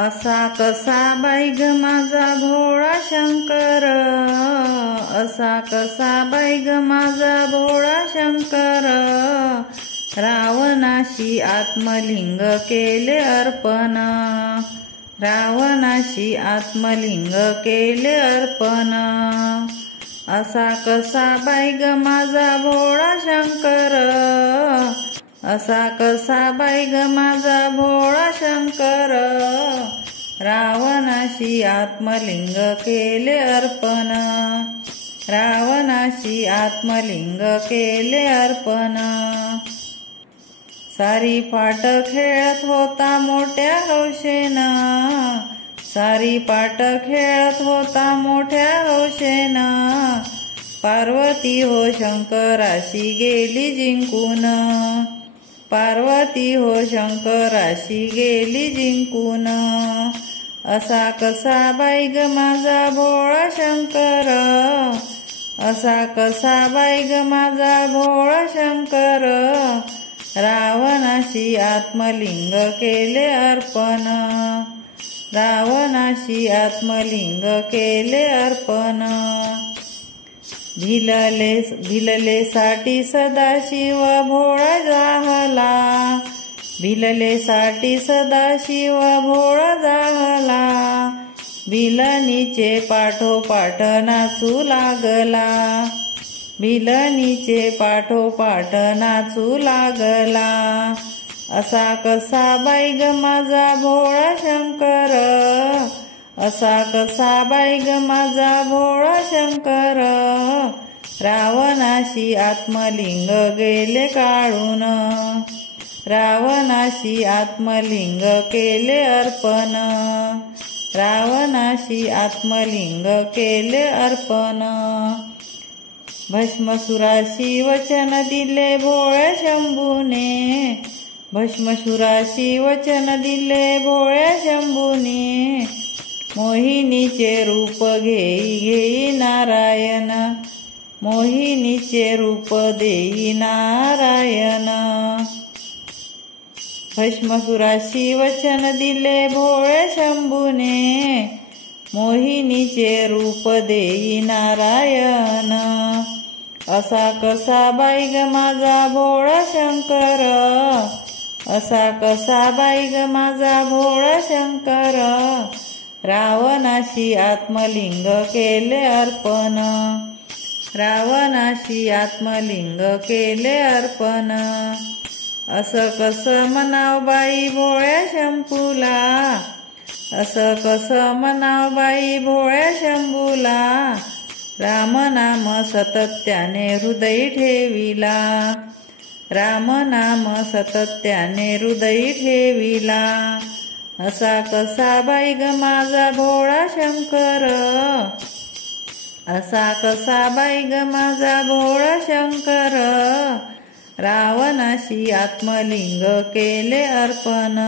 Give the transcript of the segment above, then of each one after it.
असा कसा बाई ग माझा भोळा शंकर, असा कसा बाई ग माझा भोळा शंकर, रावणाशी आत्मलिंग केले अर्पण, रावणाशी आत्मलिंग केले अर्पण। असा कसा बाई ग माझा भोळा शंकर, असा कसा बाई ग माझा भोळा शंकर, रावणाशी आत्मलिंग केले अर्पण, रावणाशी आत्मलिंग केले अर्पण। सारी पाट खेळत होता मोठ्या हौशेनं, सारी पाट खेळत होता मोठ्या हौशेनं, पार्वती हो शंकराशी गेली जिंकून, पार्वती हो शंकराशी गेली जिंकून। असा कसा बाई ग माझा भोळा शंकर, असा कसा बाई ग माझा भोळा शंकर, रावणाशी आत्मलिंग केले अर्पण, रावणाशी आत्मलिंग केले अर्पण। भिलले साठी सदाशिव भोळा जाहला, भिलले साठी सदाशिव भोळा जाहला, भिलनीचे पाठोपाठ नाचू लागला, भिलनीचे पाठोपाठ नाचू लागला। असा कसा बाई ग माझा भोळा शंकर, असा कसा बाई ग माझा भोळा शंकर, रावणाशी आत्मलिंग गेले काढून, रावणाशी आत्मलिंग केले अर्पण, रावणाशी आत्मलिंग केले अर्पण। भस्मासुराशी वचन दिले भोळ्या शंभूने, भस्मासुराशी वचन दिले भोळ्या शंभूने, मोहिनीचे रूप घेई घेई नारायण, मोहिनीचे रूप देई नारायण। भस्मासुराशी वचन दिले भोळ्या शंभूने, मोहिनीचे रूप देई नारायण। असा कसा बाई ग माझा भोळा शंकर, असा कसा बाई ग माझा भोळा शंकर, रावणाशी आत्मलिंग केले अर्पण, रावणाशी आत्मलिंग केले अर्पण। असं कसं म्हणाव बाई भोळ्या शंभूला, असं कसं म्हणाव बाई भोळ्या शंभूला, राम नाम सतत त्याने हृदयी ठेविला, राम नाम सतत त्याने हृदयी ठेविला। असा कसा बाई ग माझा भोळा शंकर, असा कसा बाई ग माझा भोळा शंकर, रावणाशी आत्मलिंग केले अर्पण,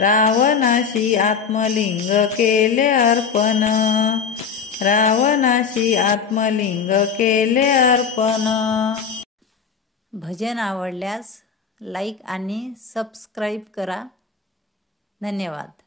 रावणाशी आत्मलिंग केले अर्पण, रावणाशी आत्मलिंग केले अर्पण। भजन आवडल्यास लाईक आणि सबस्क्राईब करा। धन्यवाद।